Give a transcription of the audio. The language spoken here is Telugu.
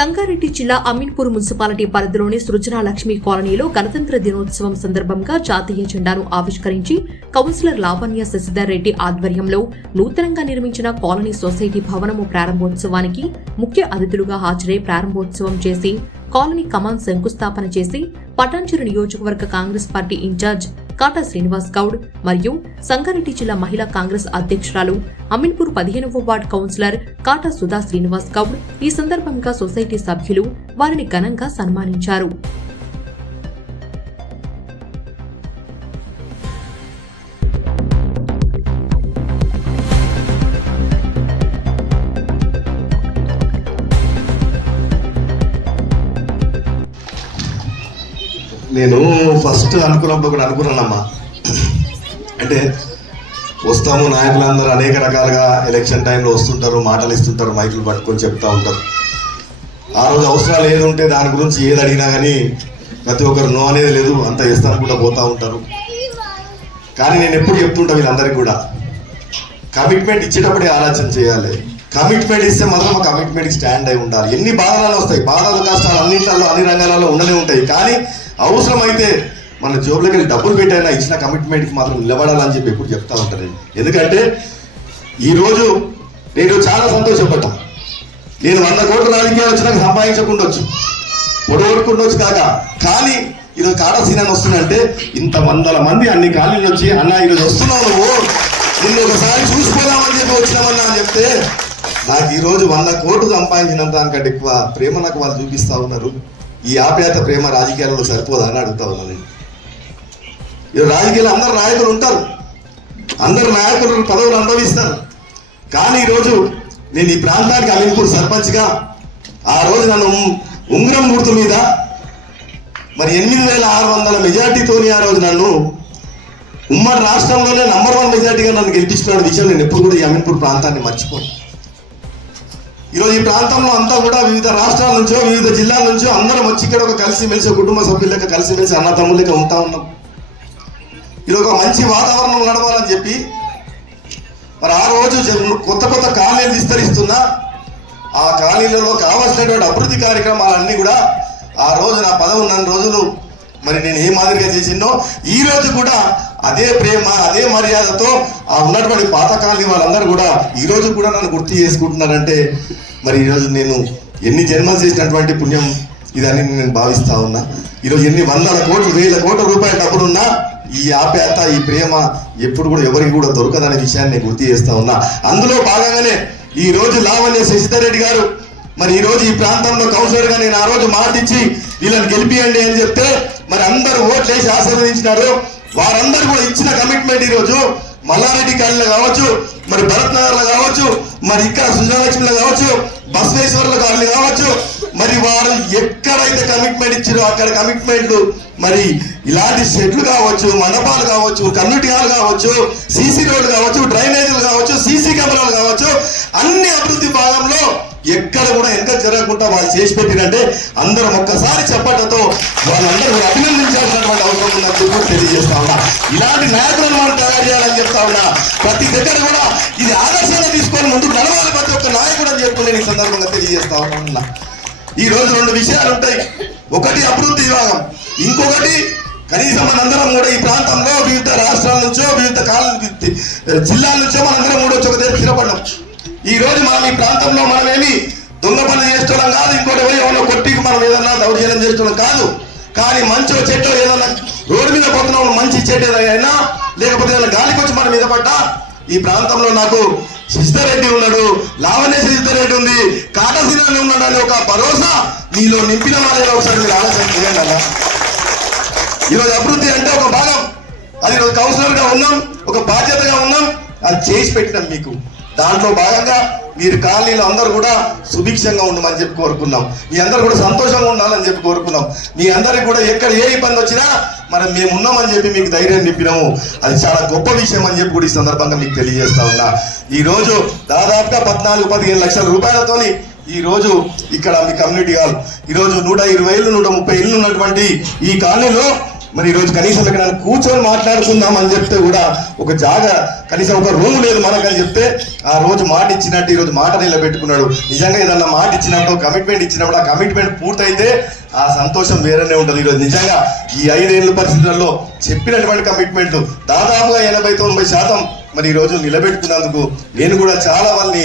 సంగారెడ్డి జిల్లా అమీన్పూర్ మున్సిపాలిటీ పరిధిలోని సృజన లక్ష్మి కాలనీలో గణతంత్ర దినోత్సవం సందర్భంగా జాతీయ జెండాను ఆవిష్కరించి కౌన్సిలర్ లావణ్య శశిధర్ రెడ్డి ఆధ్వర్యంలో నూతనంగా నిర్మించిన కాలనీ సొసైటీ భవనము ప్రారంభోత్సవానికి ముఖ్య అతిథులుగా హాజరై ప్రారంభోత్సవం చేసి కాలనీ కమాన్ శంకుస్థాపన చేసి పటాన్చెరు నియోజకవర్గ కాంగ్రెస్ పార్టీ ఇన్ఛార్జ్ కాటా శ్రీనివాస్ గౌడ్ మరియు సంగారెడ్డి జిల్లా మహిళా కాంగ్రెస్ అధ్యక్షురాలు అమీన్పూర్ పదిహేనవ వార్డ్ కౌన్సిలర్ కాటా సుధా శ్రీనివాస్ గౌడ్ ఈ సందర్భంగా సొసైటీ సభ్యులు వారిని ఘనంగా సన్మానించారు. నేను ఫస్ట్ అనుకున్నప్పుడు ఒకటి అనుకున్నానమ్మా. అంటే వస్తాము నాయకులందరూ అనేక రకాలుగా ఎలక్షన్ టైంలో వస్తుంటారు మాటలు ఇస్తుంటారు మైకులు పట్టుకొని చెప్తా ఉంటారు. ఆ రోజు అవసరాలు ఏది ఉంటే దాని గురించి ఏది అడిగినా కానీ ప్రతి ఒక్కరు నో అనేది లేదు అంత ఇస్తానుకుంటా పోతూ ఉంటారు. కానీ నేను ఎప్పుడు చెప్తుంటా వీళ్ళందరికీ కూడా. కమిట్మెంట్ ఇచ్చేటప్పుడే ఆలోచన చేయాలి. కమిట్మెంట్ ఇస్తే మాత్రం కమిట్మెంట్కి స్టాండ్ అయి ఉండాలి. ఎన్ని బాధలు వస్తాయి? బాధలు కష్టాలు అన్నింటిలో అన్ని రంగాలలో ఉండనే ఉంటాయి. కానీ అవసరమైతే మన జోబులకి వెళ్ళి డబ్బులు పెట్టైనా ఇచ్చిన కమిట్మెంట్కి మాత్రం నిలబడాలని చెప్పి ఎప్పుడు చెప్తా ఉంటాను ఎందుకంటే ఈరోజు నేను చాలా సంతోషపడ్డా నేను వంద కోట్ల రాజకీయాలు వచ్చినాక సంపాదించకుండొచ్చు. పొడగొట్టుకుండొచ్చు కాక. కానీ ఈరోజు కాడా సీనాన్ని వస్తుందంటే ఇంత వందల మంది అన్ని ఖాళీలు వచ్చి అన్న ఈరోజు వస్తున్నావు నువ్వు. నిన్ను ఒకసారి చూసుకోదామని చెప్పి వచ్చినామన్నా అని చెప్తే నాకు ఈరోజు వంద కోట్లు సంపాదించినంత దానికంటే ఎక్కువ ప్రేమ నాకు వాళ్ళు చూపిస్తా ఉన్నారు. ఈ ఆప్యాయత ప్రేమ రాజకీయాల్లో సరిపోదా అని అడుగుతా ఉన్నాను నేను. రాజకీయాలు అందరు నాయకులు ఉంటారు. అందరు నాయకులు పదవులు అనుభవిస్తారు. కానీ ఈరోజు నేను ఈ ప్రాంతానికి అమీన్పూర్ సర్పంచ్గా ఆ రోజు నన్ను ఉంగరం గుర్తు మీద మరి ఎనిమిది వేల ఆరు వందల మెజార్టీతోని ఆ రోజు నన్ను ఉమ్మడి రాష్ట్రంలోనే నంబర్ వన్ మెజార్టీగా నన్ను గెలిపిస్తున్న విషయం నేను ఎప్పుడు కూడా ఈ అమీన్పూర్ ప్రాంతాన్ని మర్చిపోను. ఈరోజు ఈ ప్రాంతంలో అంతా కూడా వివిధ రాష్ట్రాల నుంచో వివిధ జిల్లాల నుంచో అందరం వచ్చి ఇక్కడ ఒక కలిసిమెలిసి ఒక కుటుంబ సభ్యులక కలిసిమెలిసి అన్న తమ్ముళ్ళగా ఉంటా ఉన్నాం. ఈరోజు ఒక మంచి వాతావరణం నడవాలని చెప్పి మరి ఆ రోజు కొత్త కొత్త కాలనీలు విస్తరిస్తున్నా ఆ కాలనీలలో కావాల్సినటువంటి అభివృద్ధి కార్యక్రమాలన్నీ కూడా ఆ రోజు నా పదవి రోజులు మరి నేను ఏ మాదిరిగా చేసిందో ఈ రోజు కూడా అదే ప్రేమ అదే మర్యాదతో ఆ ఉన్నటువంటి పాతకాలని వాళ్ళందరూ కూడా ఈ రోజు కూడా నన్ను గుర్తు చేసుకుంటున్నారంటే మరి ఈరోజు నేను ఎన్ని జన్మలు చేసినటువంటి పుణ్యం ఇదని నేను భావిస్తా ఉన్నా. ఈరోజు ఎన్ని వందల కోట్లు వేల కోట్ల రూపాయల డబ్బులున్నా ఈ ఆప్యాయత ఈ ప్రేమ ఎప్పుడు కూడా ఎవరికి కూడా దొరకదనే విషయాన్ని నేను గుర్తు చేస్తా ఉన్నా. అందులో భాగంగానే ఈ రోజు లావణ్య శశిధర్ రెడ్డి గారు మరి ఈ రోజు ఈ ప్రాంతంలో కౌన్సిలర్గా నేను ఆ రోజు మాటిచ్చి వీళ్ళని గెలిపియండి అని చెప్తే మరి అందరూ ఓట్లు వేసి ఆశీర్వదించినారు. వారందరూ కూడా ఇచ్చిన కమిట్మెంట్ ఈ రోజు మల్లారెడ్డి కాలనీలో కావచ్చు మరి భరత్ నగర్లో కావచ్చు మరి ఇక్కడ సుజాలక్ష్మిలో కావచ్చు బసవేశ్వర్లో కాలనీ కావచ్చు మరి వారు ఎక్కడైతే కమిట్మెంట్ ఇచ్చారో అక్కడ కమిట్మెంట్లు మరి ఇలాంటి షెడ్లు కావచ్చు మండపాలు కావచ్చు కమ్యూనిటీ హాల్ కావచ్చు సీసీ రోడ్లు కావచ్చు డ్రైనేజీలు కావచ్చు సీసీ కెమెరాలు కావచ్చు అన్ని అభివృద్ధి భాగంలో ఎక్కడ కూడా వెనక జరగకుండా వాళ్ళు చేసి పెట్టినంటే అందరం ఒక్కసారి చెప్పడంతో వాళ్ళందరూ కూడా అభినందించాల్సినటువంటి అవసరం ఉన్నట్టు తెలియజేస్తా ఉన్నా. ఇలాంటి నాయకులను మనం తయారు చేయాలని చెప్తా ఉన్నా. ప్రతి దగ్గర కూడా ఇది ఆదర్శంగా తీసుకొని ముందుకు నడవాలి ప్రతి ఒక్క నాయకుడు అని చెప్పి నేను ఈ సందర్భంగా తెలియజేస్తా ఉన్నా. ఈ రోజు రెండు విషయాలు ఉంటాయి. ఒకటి అభివృద్ధి విభాగం ఇంకొకటి కనీసం మనందరం కూడా ఈ ప్రాంతంలో వివిధ రాష్ట్రాల నుంచో వివిధ కాల జిల్లాల నుంచో మనందరం కూడా వచ్చి ఒక దగ్గర స్థిరపడ్డాం ఈ రోజు మనం ఈ ప్రాంతంలో మనమేమి దొంగ పనులు చేస్తున్నాం కాదు ఇంకోటి పోయి ఎవరో కొట్టికి మనం ఏదన్నా దౌర్జన్యం చేస్తున్నాం కాదు. కానీ మంచో చెట్టు ఏదన్నా రోడ్డు మీద పోతున్నాం మంచి చెట్టు ఏదైనా లేకపోతే ఏదైనా గాలికి వచ్చి మన మీద పడ్డా ఈ ప్రాంతంలో నాకు సిద్ధరెడ్డి ఉన్నాడు లావణ్య సిద్ధరెడ్డి ఉంది కాటసీనాన్ని ఉన్నాడు అనే ఒక భరోసా మీలో నింపిన వాళ్ళని ఒకసారి మీరు ఆలోచన చేయండి అలా ఈరోజు అభివృద్ధి అంటే ఒక భాగం. అది ఈరోజు కౌన్సిలర్గా ఉన్నాం ఒక బాధ్యతగా ఉన్నాం అది చేసి పెట్టినాం మీకు. దాంట్లో భాగంగా మీరు కాలనీలో అందరూ కూడా సుభిక్షంగా ఉండమని చెప్పి కోరుకున్నాం. మీ అందరూ కూడా సంతోషంగా ఉండాలని చెప్పి కోరుకున్నాం. మీ అందరికి కూడా ఎక్కడ ఏ ఇబ్బంది వచ్చినా మనం మేము ఉన్నామని చెప్పి మీకు ధైర్యం నింపినాము. అది చాలా గొప్ప విషయం అని చెప్పి కూడా ఈ సందర్భంగా మీకు తెలియజేస్తా ఉన్నా. ఈరోజు దాదాపుగా పద్నాలుగు పదిహేను లక్షల రూపాయలతోని ఈ రోజు ఇక్కడ మీ కమ్యూనిటీ హాల్. ఈరోజు నూట ఇరవై ఏళ్ళు నూట ముప్పై ఇళ్ళు ఉన్నటువంటి ఈ కాలనీలో మరి ఈ రోజు కనీసం ఇక్కడ కూర్చొని మాట్లాడుకుందాం అని చెప్తే కూడా ఒక జాగా కనీసం ఒక రూమ్ లేదు మనకని చెప్తే ఆ రోజు మాట ఇచ్చినట్టు ఈరోజు మాట నిలబెట్టుకున్నాడు. నిజంగా ఏదన్నా మాట ఇచ్చినప్పుడు కమిట్మెంట్ ఇచ్చినప్పుడు ఆ కమిట్మెంట్ పూర్తయితే ఆ సంతోషం వేరేనే ఉంటుంది ఈరోజు నిజంగా ఈ ఐదేళ్ళ పరిస్థితుల్లో చెప్పినటువంటి కమిట్మెంట్ దాదాపుగా ఎనభై తొంభై శాతం మరి ఈ రోజు నిలబెట్టుకున్నందుకు నేను కూడా చాలా వాళ్ళని